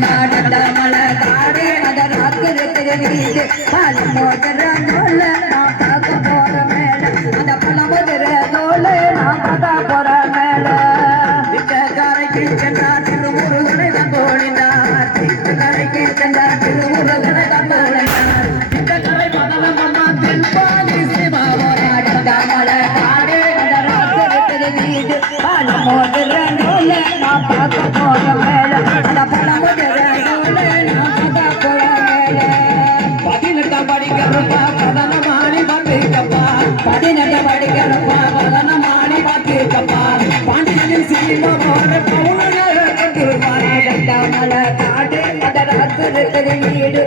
மலை காடு அத ராத்திரி வீடு பழம் மோதிர நூல நான் பார்க்க போற மேல அந்த பழம் மோதிர நூல நான் பார்க்க போற மேல கரைக்கு சென்றார் திருமுருகனை தான் போடினார் கரைக்கு சென்றார் திருமுருகனை தான் போடினார் இந்த கரை பதலம் அம்மா தென்பாதி சிவாவோட மலை காடு அத ராத்திரி வீடு பழம் மோதிர நூல நான் பார்க்க போற மேல அந்த பழம் மோதிர பதனமாணி பார்த்துக்கப்பா பாண்டியனின் சீமோர பவுன மலை காடு அத ராத்திரி வீடு